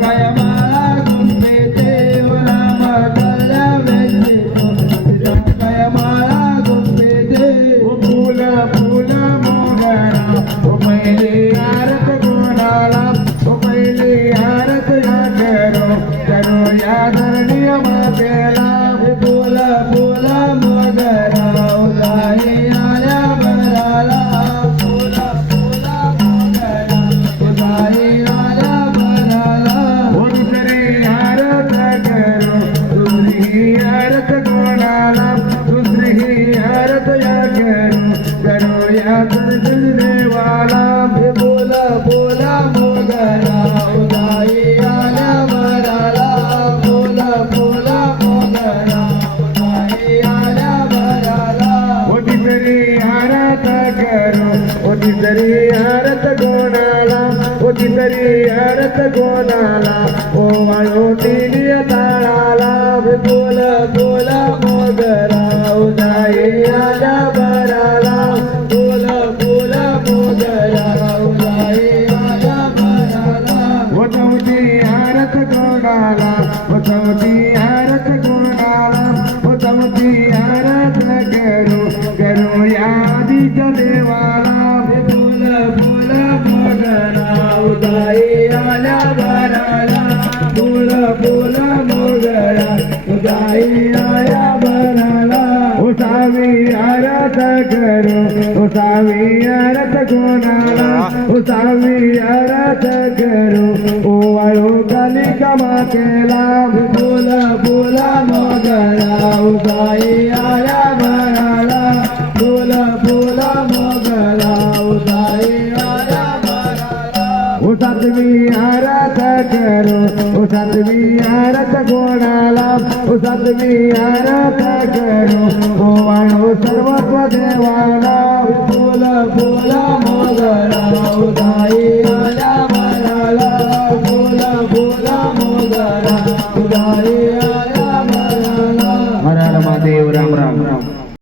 काय माळा गुंफेते राम कळल्या वेचे तुझ्या काय माळा गुंफेते फूल फूल मोगरा पहिले आरत कोणाला पहिले आरत या करो या धरणी मातेला फूल फूल मोगरा उदाई आल्या बराला फूल फूल मोगरा उदाई आल्या बराला कोणीतरी आरत करो दुसरी आरत कोणाला दुसरी आरत या करो या धरणी देवाला फूल फूल मोगरा उदाई आल्या बराला फूल फूल मोगरा उदाई आल्या बराला कोणीतरी आरत करो कोणीतरी आरत कोणाला कोणीतरी आरत कोणाला ओ वाळो तिली ताळाला फूल फूल मोगरा उदाई आल्या बराला फूल फूल मोगरा उदाई आल्या बराला वचवती आरत कोणाला वचवती आरत कोणाला वचवती आरत करो या आदिच्या देवाला फूल फूल मोगरा उदाई आल्या बराला फूल फूल मोगरा उदाई आल्या बराला उसावी आरत करो उसावी आरत कोणाला उसावी आरत करो ओ वाळू काली कमा केला फूल फूल मोगरा उदाई आल्या बराला फूल फूल मोगरा उदाई आल्या बराला उसातवी आरत करो उसातवी आरत कोणाला उसातवी आरत करो ओ वाळू सर्वस्व देवाला फूल फूल मोगरा उदाई आल्या बराला फूल फूल मोगरा उदाई